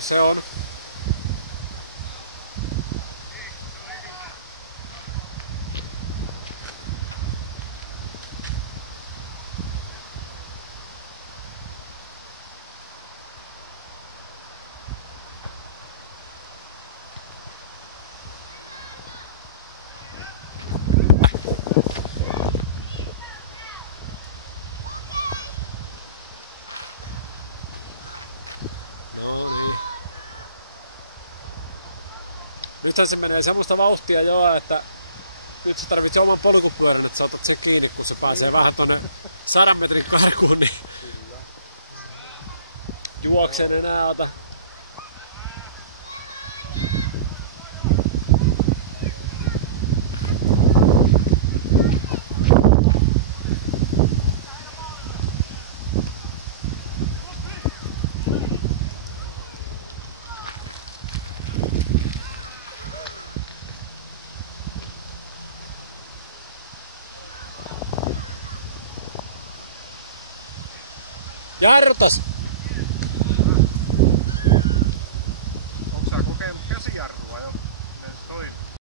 se on. Nythän se menee semmoista vauhtia jo, että nyt sä tarvitset oman polkupyörän, että sä otat sen kiinni, kun se pääsee vähän tonne 100 metrin karkuun, niin juoksen enää ota. Jarrutas!